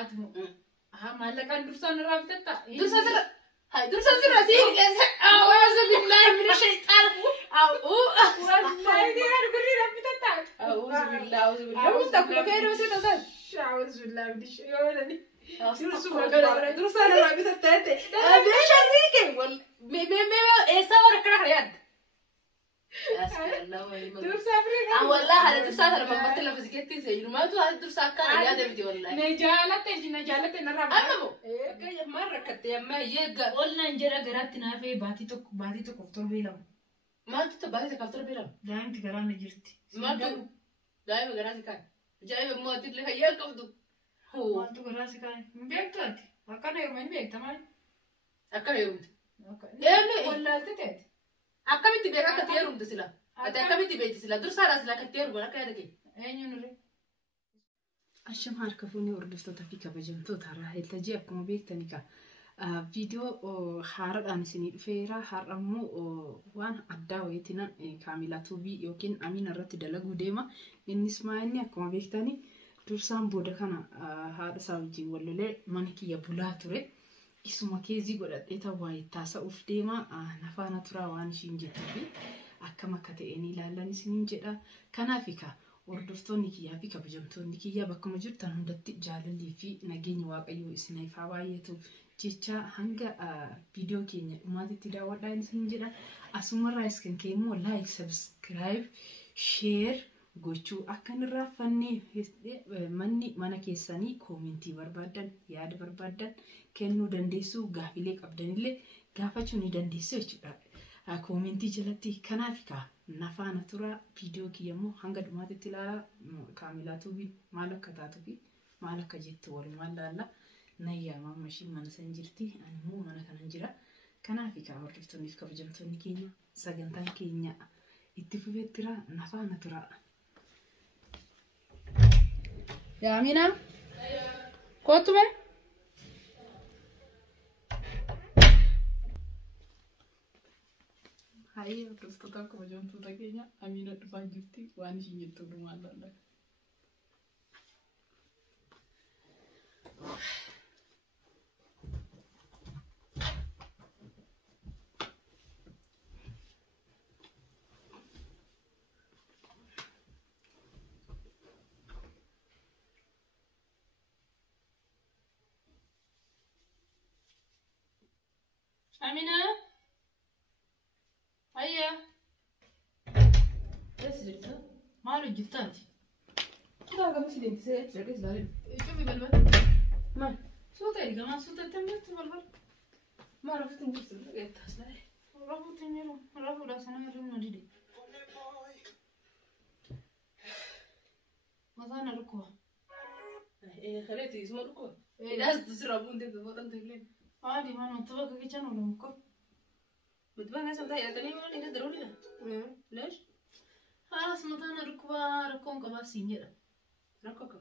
أتمو ما لك أن درسان رابطة درسان راسين أعوذ بالله من الشيطان والله دي هربري رابطة أعوذ بالله وستقول كيف وستقول أعوذ بالله من الشيطان درسان رابطة تاتي أبي شريكي وال إيسا وركنا حياد والله هذا درسات لما قلت له فزكتي زي ما تو هذا درسات كان يا دبدي والله نجالة نرى أمامه كي مرة كتير ما يجا قلنا نجرا قراتنا في باتي تكفتر بيلم ما تتبعي تكفتر بيلم دائما تقرأنا جرتي ما تو دائما قراتي كان جاي ما تدري هي كفتو هو ما تقرأسي كان بيكتات أكان يومين بيكتمال أكان يوم يعني ولا تتات أكمل تبيعك كتير يوم تسلا أكمل تبيع تسلا درس هذا سلا كتير ولا كذا كي أين نوري أشم هاركفوني وردفتو تفيكا بجنتو ترى هيلتجي أكون بيكتنيكا فيديو حارد أنا سنين فيرا حرمو وان أداويتنا كاملة توبي يمكن أمين الرت دلقو ديما إنسمعني أكون بيكتني درسان بودكنا هذا سويجي ولا لا مانكي يبولاتوري isuma keezi godhadheeta waa'ee taasa uf deema nafaana turaa waan ishiin jettuufi akkam akka ta'een ilaallan isiniin jedha kanaaf ika hordoftoonni kiyyaa fi kabajamtoonni kiyyaa bakkuma jirtan hundatti jaalalli fi nageenya waaqayyoo isiniif haa baay'atu jecha hanga viidiyoo keenya dhumaatitti daawwadhaa isiniin jedha asumarraa iskan keemmoo like subscribe share gochuu akkan irraafannee manni mana keessanii koomentii barbaadan yaada barbaadan kennuu dandeessu gaafilee qabdanillee gaafachuu ni dandeessu jechuudha koomentii jalatti kanaaf ika nafaana tura viidiyoo kiyyammoo hanga dhumaatitti ilaalaa kaamilaatu maal akka taatu fi maal akka jettu walumaan laalla nayyaa mammashiin mana san jirti animmoo mana kanan jira kanaaf ika hordoftoonni fi kabajamtoonni keenya sagantaan keenya itti fufettira nafaana tura. يا أمينة كوتبة هاي تستطيعكم جنتو تكينيا أمينة تفاجرتي وأنا شيء يتوقع ما الله أمينة هيا بس جبتها ما له جبتاتي كذا قبل شيء تسوي تركز دارين شوفي بالبل ما صوتي يا جماعة صوتي تمت بالبل ما عرفت نقص الحاجات هسلاي رفض تنيرو رفض أصلا مريم نديدي مثلا ركوع إيه خليتي اسمه ركوع إيه ناس تسربون ده بوطن تقلين عادي ما نطبق كيتشان ولا مكر بتبقى ناس متاعي أتاني ما لينا ضروري ده ليش؟ خلاص مثلا ركوع كبار سينجرا ركوع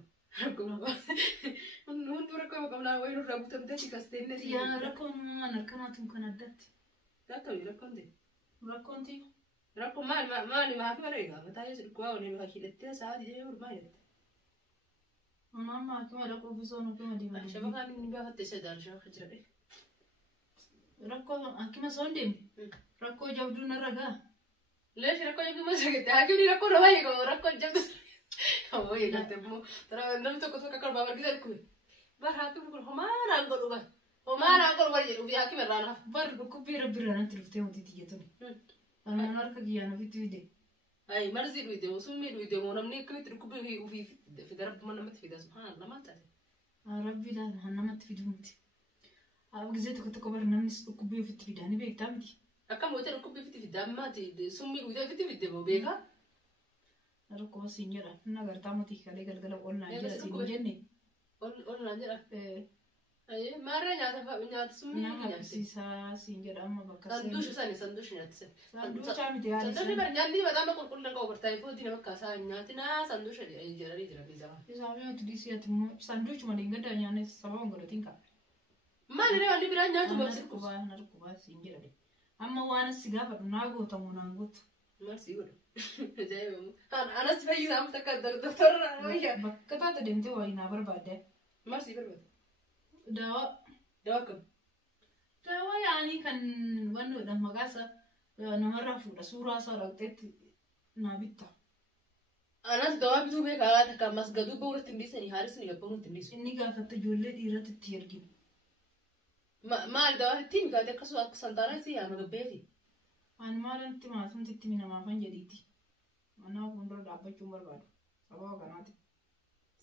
نون بركوع كم لا وين الرابط بدأتي كاستين يا ركوع ما نركنا تمكن أدت لا توي ركوع دي ركوع ما في ولا يجا متاعي ركوع وني ما كيلتة ساعة دي ما يلت أنا ما كم ركوع بزون كم دي ما شباب كان نبغى تسدار شو خجرة ركوع أكيد سونديم ركوع جابدو نرجع ليش ركوع جابدو ما سكت أكيد ركوع رواية كم ركوع جابدو هو يكتب ترى نم تو كتب كذا بابر كذا ركوع برهاتو بقول هما رانقول ورجع وفي أكيد مرة بر بكوبي ربنا تلفتي ودي تيجي أنا نارك جيانا في تيجي أي مرزي الفيديو وسمي الفيديو ونمني كنت ركوبي وفي درب ما نمت في ده سبحان الله ما تعرف ربي لا هنمت في دمتي أبغى زيت كنت كبر نمس ركوبي في تيجي أنا بيك تامتي أكمل وقت ركوبي في دم ما تي سمي الفيديو في الفيديو بيكا ركوب سينجرا نقدر تامتي كله قلقلا قلنا جلا سينجرني قلنا جلا أيه مرة نيات سمي نعم سيسا سينجرا أما بكسر سندوش نيات سندوش عم تياري سندوش برجعني ما دام كل نقول برتايفو دي نبكاسا نياتنا سندوش جراري بيزا إذا ما تدي سياتم سندوش ما دينغ ده يعني سبعون قلت تينكا ما نري ما نبي نيات ما بصير نركوبا سينجرا دي أما وانا سيجابا ناقو تمونانغوت ما سيقول جاي أنا سبعي سام تكدر دكتور بكتا تدمتي واينا بربادة Maal si barbaada? Daawaa kam? daawaa yaa'anii kan wannoodha maqaasa namarraa fuudha suuraa isaa dhaqxeetti naa bitta. Anas daawaa bituu beekaa takka ammas gaduu ba'uurratti hin dhiisanii haaris ni gabba'uu hin dhiisu. Inni gaafatte ijoollee dhiiratti itti erginu. Maal daawaa ittiin gaate akkasuma akka santaanaa si yaama gabbeeti. Ani maalantti maatumti itti minamaafan jedhiiti. Manaa fuuldura dhaabbachuun barbaadu. Sababa kanaati.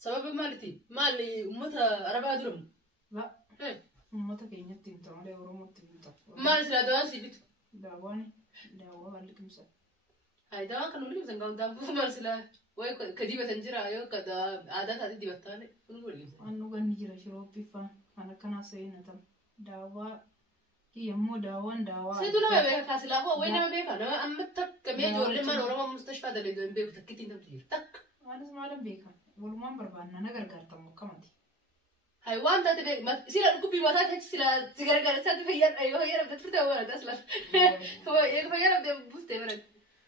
Sababa maaliiti? Maali uummata arabaa duramu? Uummata keenyatti hin ta'u malee Oromootti hin ta'u. Maali silaa daawaan si bitu? Daawaa haalli kimsa. Hai daawaa kan waliin kimsan gaa'u maal silaa wayi ka dibatan jira yoo ka aadaa isaatti dibataan kun waliin kimsan. Waan dhugan jira shirooppii fa'aa kan akkanaa seenatan. Daawaa yemmuu daawwan daawaa. Situ nama beekaa silaa hoo wayi nama beekaa nama amma takka mee ijoollee mana Oromoo mustashfaa daleedoo hin beeku takkitti hin tamti jira takka. Waanis maalan beekan walumaan barbaadna na gargaartamu akkamati. Hai waan taate beeku sila dhukkubii mataa tachi sila si gargaarsaatti fayyadha yoo fayyadamte turte awwaala tasla. Yoo fayyadamte buustee barate.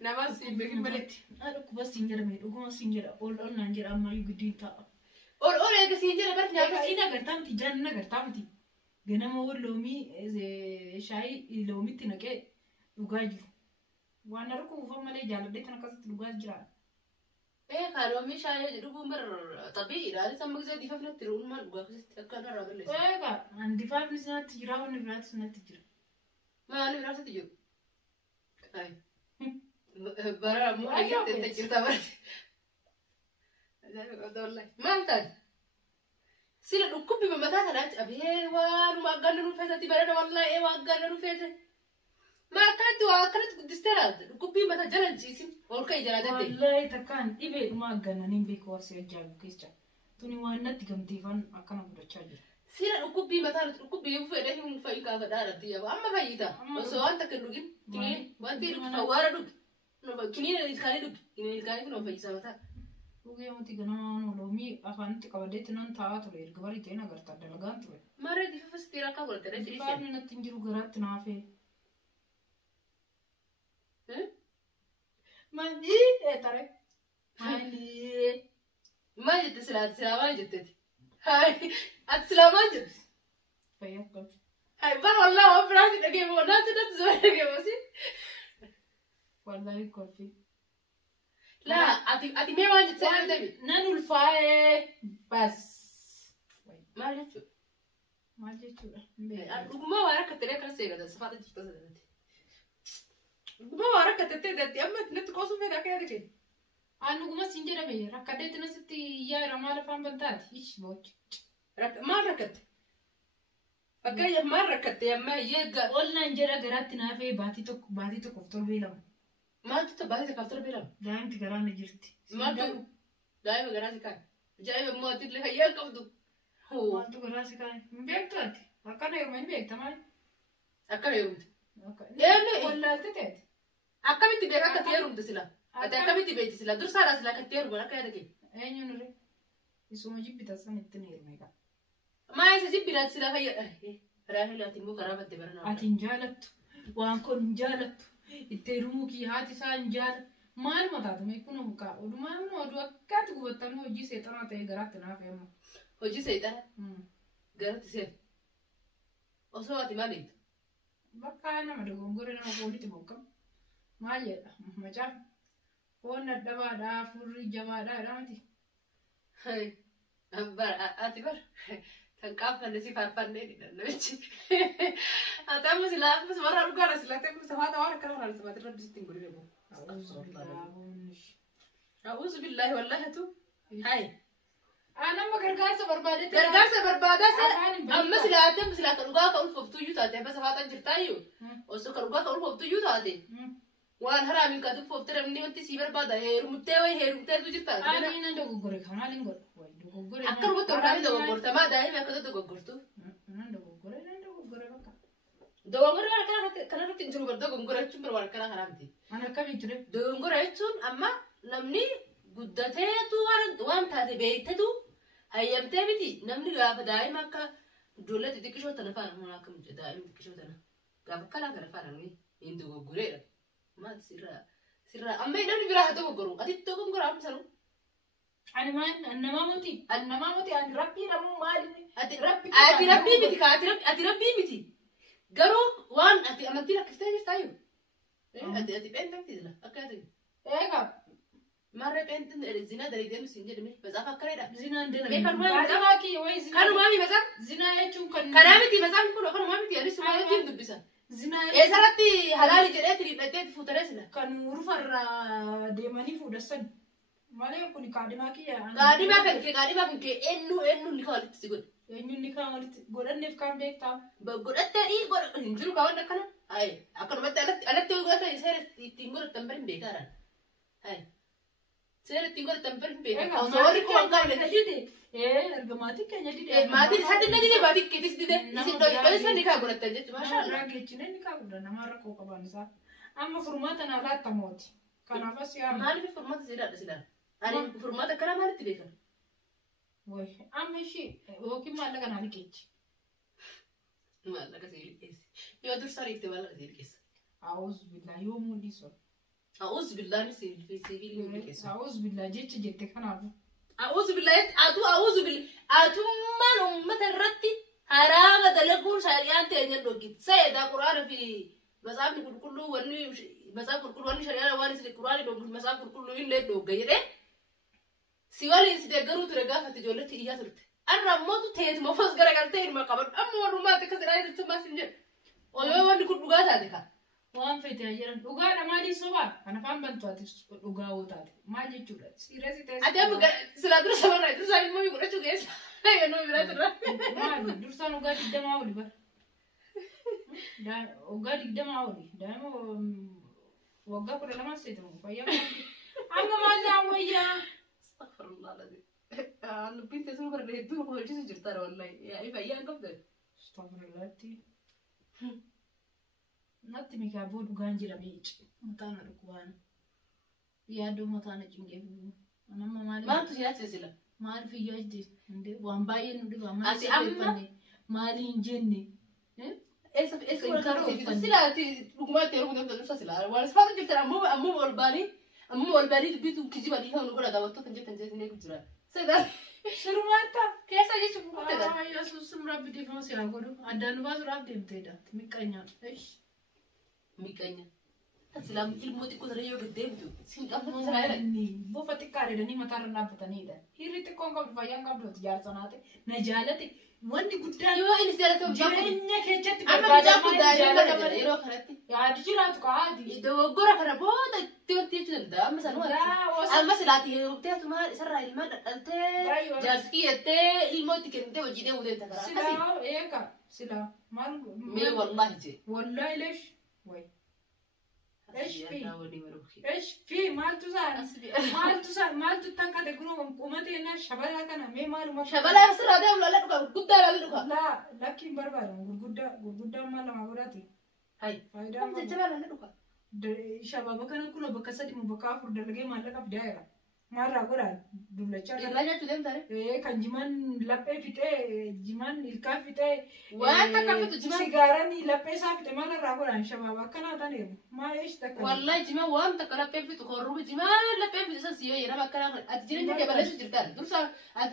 Namas si beekin maletti. Dhukkuba siin jedhame dhuguma siin jedha ol naan jedha ammayyuu gidduun ta'a. Ol eega siin jedha barti nyaata. Siin agartaa miti jaan agartaa miti. Ganama wal loomii shaayii loomitti naqee dhugaa jiru. Waan harkuufan malee jaaladhee kan akkasitti dhugaa jira. Kan loomii shaayii dhuguun bara xabiidhaan amma gisee difafnatti ruun maal dhugaa akkasitti akka narraa balleessa. Difaafni sinatti jira wanni biraatti sinatti jira. Maali biraatti jiru? Bara ammoo eegattee jirta barate. Maal taate? Sila dhukkubi mataa kanaatti abee waanuma aggaanna dhufeetatti barana wallaa'ee waa aggaanna dhufeete. Maa akkanatti waa akkanatti guddistee laata dhukkubii mataa jala hin ciisin ol ka'e jala dandee. Wallaa'ee takkaan dhibeedhuma aggaannaniin beeku warsee ajaa'ibu keessa. Tuni waan natti gamteefan akkana gudachaa jira. Sila dhukkubii mataa nuti dhukkubii yoo fedhe hin fayyii kaafa dhaadhatti yaaba amma fayyita. Osoo waan takka hin dhugin kiniin wanti fawwaara dhugi. Kiniin ilkaanii dhugi. Kiniin ilkaanii kun fayyisaa mataa. Dhugee muti ganama loomii afaanitti qabadeetti nan taa'aa ture erga barii ta'een agartaa dalagaan ture. Maree difafa sitti rakkaa godhatee dha. Difaafni natti hin jiru garaatti naafee. Maali tare. Maali. Maal jette silaa maal jetteeti? Ati silaa maal jette? Fayyaa qabu. Bara wallaa waan biraatti dhageeffama naatti natti zora dhageeffasi. Wallaahi kolfii. Laa ati mee waan jettee waan deebi? Nan ulfaa'ee bas. Maal jechuudha? Maal jechuudha? Dhugumaa waan akka ta'e kan seegatan safaata jirta sadatti. Dhugumaa waan akka ta'e datti amma natti qoosuu fedha akka yaada keenya. Dhuguma siin jedhame rakkadeetti nasitti yaa'ira maal afaan bantaati? Ishi boochi. Maal rakkatte? Fakkeenyaaf maal rakkatte amma yeegga. Ol naan jedha garaatti naafee baatii tokkoof torbee lama. Maaltu tabbaatii takkaaf torbee lama? Daa'imti garaan ni jirti. Maaltu daa'ima garaasi kaan? Ajaa'iba immoo ati illee fayyaa qabdu. Maaltu garaasi kaan? Hin beektu ati? Akkana heeruma hin beekta maali? Akkam heerumte? Wallaalte ta'eeti. Akkamitti beeka akka ta'e heerumte sila? Ati akkamitti beekti sila? Dursaadhaa sila akka ta'e heeruman akka yaada kee? Eenyuun irree? Isuma jibbita san ittiin heerume qaba. Maa isa jibbiidhaati sila fayyada? Raahila ati immoo karaa battee baranaa. Ati hin jaalattu. Waan kun hin jaalattu. Itti heerumuu kiyya haati isaa hin jaalattu. Maal mataatame kun mukaa odumaa immoo oduu akkaatti gubattanii hojii seexanaa ta'e garaatti naaf heerumu. Hojii seexana? Garatti seetu. Osoo ati maal eegdu? Bakka nama dogongore nama foonitti boqqamu. Maal jedha? Macaa foon dadhabaadhaa furrii jabaadhaa jedhamati. Ati bar kan qaaffanne si faarfannee ni namichi. Ati amma silaa ammas warra dhugaadha silaa ta'e safaata waan akkana kanaan safaati rabbi sitti hin godhine moo. A'uuzu billaahi wallaahi tu. Hai. Nama gargaarsa barbaadee. Gargaarsa barbaadaa amma silaa ati amma silaa kan dhugaa kan ulfooftuu iyyuu taate amma safaataan jirtaa iyyuu. Osoo kan dhugaa kan ulfooftuu iyyuu taate. Waan haraamin kan ulfooftee namni wanti sii barbaada heerumtee wayi heerumteetu jirtaa. Ani nan dogoggore kan maaliin godhu? Akka rumatti orgaanii dogoggortamaa daa'imni akkasii dogoggortu. Nan dogoggore bakka. Dogoggora kanarratti hin jiru bar dogoggora jechuun bar waan akkanaa kanaa miti. An akkamiin ture? Dogoggora jechuun amma namni guddateetu waan taate beektetu hayyamtee miti namni gaafa daa'ima akka ijoollee xixiqqishoo tana faana humna akka daa'ima xixiqqishoo tana gaafa akkanaa kana faana hin dogoggoreedha. Maal sirraa amma namni biraa haa dogoggoru ati dogoggora amma sanuu. Ani maan nama muti ani rabbii namu maali ati rabbii miti ka ati rabbii miti garuu waan ati amantii rakkistee jirtaa yoo ati peentamti zina akkati eega marre peentin zina dalaydeen siin jedhame bazaaf akkareedha zinaan dana kanuma ki way zina kanuma mi bazaaf zinaa jechuun kanaa miti bazaaf kun kanuma miti anis suma wajjin dubbisa zinaa eessarratti halaali jedheeti hidhatee fuutaree sila kan rufarraa deemanii fuudhassan malee kun kaadhimaa kiyya gaadhimaa kan kee eenyu ni kaawwalitti si godhe eenyuun ni kaan walitti godhanneef kaan beektaa godhattee dhii godha hin jiru kaawwan akkana akkanumatti alatti godhata seera ittiin godhatan bari hin beekaadhaan seera ittiin godhatan bari hin beekaa osoo warri koo hin qabne erga maatiin keenya dide maatiin isaatti illee dide maatiin keetis dide isin dho'isan ni kaa godhatan jechuudha maashaallah geechine ni kaa godha nama rakkoo qaban isaa amma furmaata naa laatta mooti kanaaf as yaa maaliif furmaata sidaadha sidaan ani furmaata kana maalitti beekan way amma ishii yookiin maallaqa naa liqeechi maallaqa sii liqeessi yoo dursaa dhiifte maallaqa sii liqeessa a'uuzu billaa yoo mul'isu a'uuzu billaa ni sii liqeessa a'uuzu billaa jecha jette kanaafu a'uuzu billaa a'uuzu billaa atummaan uummata irratti haraama dalaguun shari'aan ta'e dhokkitti sayyida quraana fi masaafni qulqulluu wanni masaaf qulqulluu wanni shari'aan waan isin quraani dhokku masaaf qulqulluu illee dhogga jedhee si waliin si deeggaruu ture gaafatti ijoolletti iyyaa turte arra ammootu teetuma fos garagaltee hirma qabadhu amma warrummaatti akkas jedhaa jirtu maas hin jedhu oyoo wanni kun dhugaa taate ka waan feetee jiran dhugaadha maalii sobaa kan afaan bantu ati dhugaa hoo taate maal jechuudha siiresi ta'e ati amma silaa dura sabarraa dursaa ilmoo godhachuu keessa yennoo biraa turra maali dursaan dhugaa digdamaa oli bara dhugaa digdamaa oli daa'ima waggaa 12 seetamu fayyaa amma maal daawwayyaa astaghfirullah alazim lubbiin teessuma bara hedduu hojjetu jirtaara wallahi yaa fayyaan qabda astaghfirullahti natti mikaa boo dhugaan jedhamee mataana dhukkubaan yaaddoo mataana cinqeefu nama maali maaltu siyaasa sila maal fiyyaa jette waan baay'ee nu dhiba maali hin jenne silaati dhugumaatti yeroo hundaa dursa silaa waan sifaatu jirtan ammoo ol baanii dubbitu kijiba dhiifa nu godha daawwattoota jettan jeesinee jira sedar sirumaata keessa jechuun yesuus rabbi dhiifama silaa godhu addaan nu baasuudhaaf deemteedha miqqanya miqqanya silaam ilmoo xiqqoo sana yoo gaddeemtu sin qabdu siraayila bofa xiqqaa jedhanii mataarra dhaabbataniidha hirri xiqqoon qabdu fayyaan qabdu jaarsanaate na jaalate wanti guddaan yoo inni jaalatamu jireenya keessatti barbaadamu yeroo kanatti yaadu jiraatu qaadi dogoggora kana booda itti wanti jechuu danda'a amma sanuma amma silaati heerumtee tumaa isarraa ilmaan dhadhaltee jaarsikii jettee ilmootti kennitee hojii deemuu deemta karaa silaa eeka silaa maal mee wallahi jee wallahi leesh way Eshfi maaltu tankate kuno kumate na shabala kana me maaluma shabala sirraa deemu laala dhuka guddaa laala dhuka lakkiin barbaadan gurguddaa maal lama godhati faayidaa jajjabaa laala dhuka shababa kana kuno bakka sadi mu bakka afur dalagee maallaqa fidaayira maalirraa godhaan dullachaa irraa nyaachuu deemtaare kan jiman laphee fixee jiman ilkaa fixee waan takka fitu jiman sigaaran laphee isaa fixe maalirraa godhaan shababa akkanaa taneeru maa eesh takka wallahi jiman waan takka laphee fitu horruba jiman laphee fitu san siyoo yeroo akkanaa ati jireenya kee balleessu jirtaan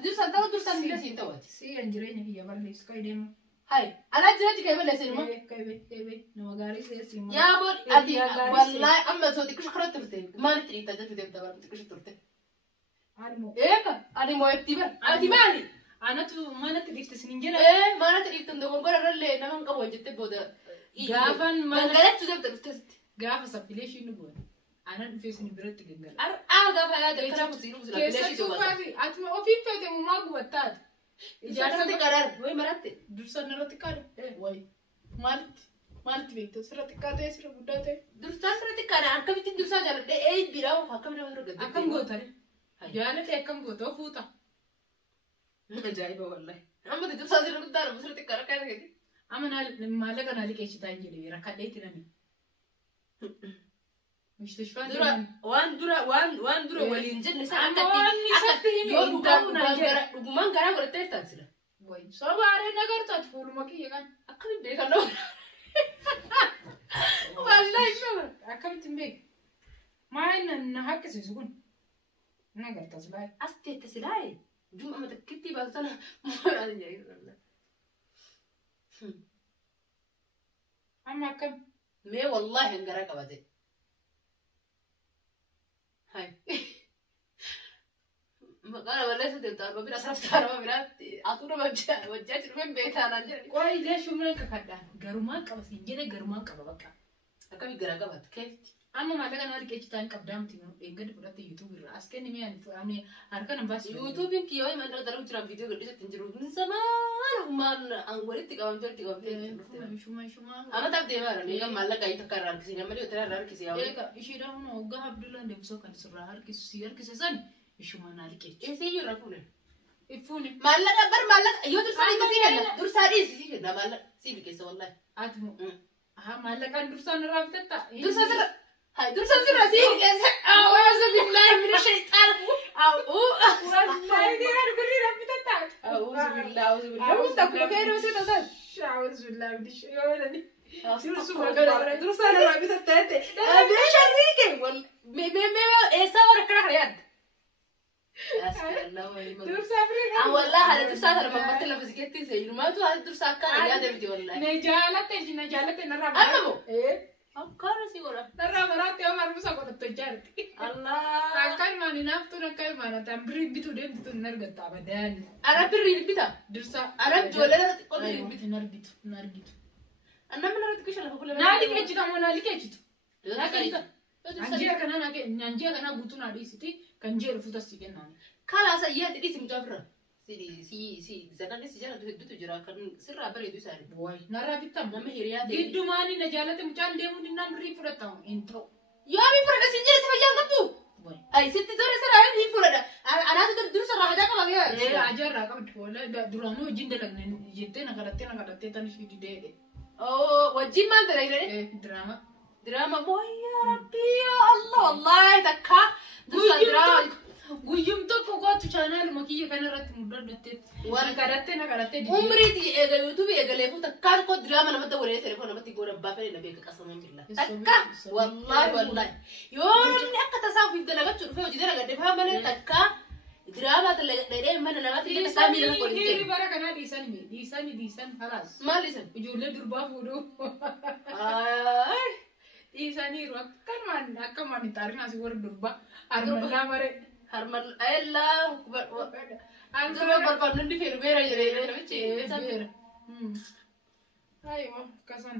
dursaan ta'u dursaan biyya siin ta'u ati siyan jireenya kiyya balleessu kai deema hai ala jireenya kee balleessu ilmoo kaibe nama gaarii seessi yaa bood ati wallahi amma soo xiqqishu karaa turte maalitti dhiibtaa jechuu deemta bara xiqqishu turte ani mo itti bar ati maali anatu manatti dhifte sinin jedha manatti dhifte dogongora irrallee naman qabu jette booda gaafan gangalachuu deemta dhuftesitti gaafa sappileeshii nu goone anan dhufee sin biratti gangala gaafa yaada karaa kusiiruu sila keessattuu faafi atuma ofiin feete mumaa gubattaati ijaarsatti qaraar way maratte dursan irratti qaadhe way maalitti beekte sirra xiqqaa ta'e sirra guddaa ta'e dursaa sirratti qaadha akkamitti dursaa jaaladhe eebbiidhaa akkam nama dura gadda akkam gootare jaalate akkam gootoo fuuta ajaa'iba wallahi amma dursaa sirra guddaa dha sirra xiqqaa rakkaa ta'eeti amma maallaqa naa liqeessitaa hin jedhe rakkadheetti nami waan dura waliin jenne san akkatti yoo dhugumaan garaa godhattee taasisa sobaaree nagartu ati fuuluma kiyya kan akkamitti beekannoo wallahi shaba akkamitti hin beeku maa inni na haqqisiisu kun Nagar taslay. Asti taslay. Juma ma takkitti ba sana. Ma ya Allah. Amma kam. Me wallahi ngara qabate. Hai. Maqala wala sute tarba bira sarftarba bira atuna wajjat rufen beetana jira. Qoy ile shumna kakadda. Garuma qabasi jere garuma qaba bakka. Akami gara qabat kefti. Amma maata kana liqeechitaan qabdaamti eeggadi fudhatte YouTube irraa as kenni mee ani harka nan baasi YouTube ki yoy man daru jira video gadhiisatti jiru zaman man angolitti qabamte shuma ama tabde mara ni gam malla kai takar harkisi namni otara harkisi yawo eega ishiidha huno hoggaa Abdullah Deebisoo kan sirraa harkise san ishuma naa liqeechi esi yura fune ifune malla bar malla yo dursadi si na malla si liqeesa wallahi atmu malla kan dursan raaftatta dursa هاي درس الرسيل أعوذ بالله من الشيطان والله دي أنا بقولي ربي تتعب أعوذ بالله تقول كيف نسيت أصلا أعوذ بالله من الشيطان درس أنا ربي تتعب أبي شريكي وال إيسا وركنا حياد درس أفريقيا والله هذا درس هذا لما بطل فيزيكتي سير ما تو هذا درس أكان يا دبدي والله نجالة نرى أمامو أكان سيقولا نرى مرات يوم أربعة كنت تجارتي الله أكان ما ننافسنا كان ما نتمرين بيتو دين بيتو نرجع تابدان أنا بري بيتا درس أنا جولة تقول بيت نرجع أنا من رأيت كيش أنا بقول نادي كيجي كمان نادي كيجي نادي Anjir kana gutuna di siti kanjir futa sikena. Kala sa iya tadi sim jabra. Si zakan si jana tu jira kan sirra bare du sari. Boy, nara bitam. Nama hiriya de. Giddu mani na jalate mucan demu di namri furata intro. Ya mi furada si jira sama yang tu. Boy. Ai sitti dore sara ai mi furada. Ana tu dur sara haja ka bagya. Ajar ra ka bola durano jinde lagne jitte na karatte tan shi de. Oh, wajin man tere drama. دراما يا ربي يا الله والله تكا دراما قيم تكو قاتو channel مكيه كان رات مدد تت وانا كارته عمري تي اجل يوتيوب اجل يفوت كان كو دراما انا بدور تليفون انا بتي غور بافل نبيك قسما بالله تكا والله يوم اني اكتا في دلغت شوف وجدي انا قد فاهم انا تكا دراما تلقى من انا ما تلقى سامي لك كل شيء بارك انا ديسان خلاص ما لسن وجول دربا فودو Isani ruak kan man tarik nasi goreng durba armala mare harmal Allah angro berpandang di Firbera jadi sambil ayo kasan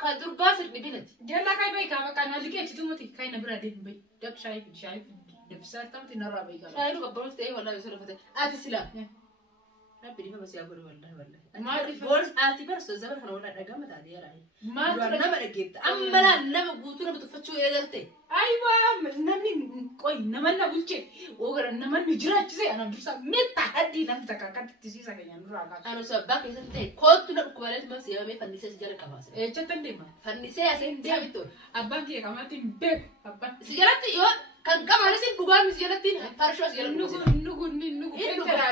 ka durba sir di binat jalla kai bai ka kana like ci tumuti kai na bira din bai dak shayi da bisar tam tin ra bai ka shayi ka boros tay wallahi sura fata ati sila Rabbi di fa siya ko wallahi ما بورس آتي برس الزمن خلونا ولا رجعنا تعدي راي ما نما رجعت أما لا نما بوتنا بتفتشوا إيه قلتي أيوة نمني كوي نما نقولك وغير نما نجرا شيء أنا بس متى هدي نم تكاكات تسيسا كيان راكا أنا سباك يسنتي كنت نقبلت ما سيا مي فنيسة سجارة كماسة إيه تتندي ما فنيسة يا سيدي بيتون أبانك يا كماتي بيك أبان سجارة يو كان كمان سين بقول سجارة تين فرشوا سجارة نقول بنترا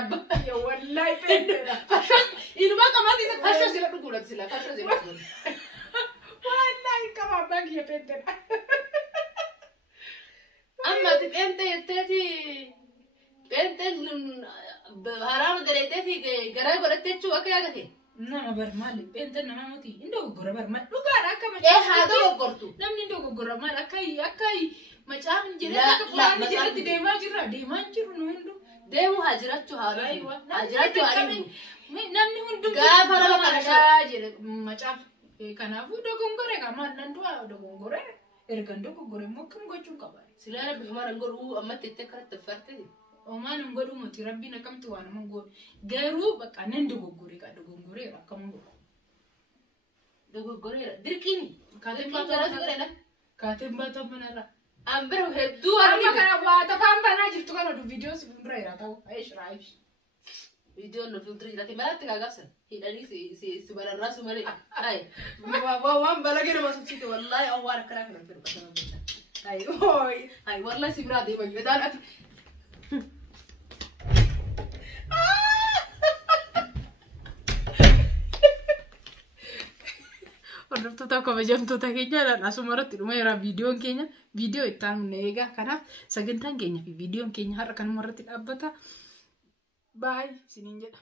يا والله بنترا إنه ما كمان تيجي فرشوا سجارة نقول سلا فرشوا سجارة نقول والله كمان بانك يا بنترا أما تبقى تأتي بهرام دريتي جرا قرأت شو أكيد أكيد نعم برمالي بنت نعم موتي إندو غورا برمال لقى راكا ما إيه هذا وقرتو نعم إندو غورا ما أكاي macam jelas aku jelas tidak maju nundu demo hajirat tu hari hajirat tu hari namni hundu gak pada makan jelas macam karena aku dogong gore kamar nanti aku dogong gore ergan dogong gore mungkin gue cuma kabar silahnya bagaimana ngoro amat tete karat terfarti oman ngoro mati rabbi nak kam tuan menggo garu bakanen dogong gore kak dogong gore rakam dogong gore dirkini katem bata mana Amber hedu arma kana buat apa ambana jitu kana do video sebelum ya tahu aish video no filter jadi malah tengah gasel hidani si sebarang rasu mari ay ambala kira masuk situ wallahi awar kera ay wallahi si berarti bagi dan Udah hordoftoota kabajamtoota keenya asuma irratti dhumeera viidiyoon keenya viidiyoo itti aanu eegaa kanaaf sagantaan keenya fi viidiyoon keenya har'a kanuma irratti dhaabbata baay'ee isiniin jedha.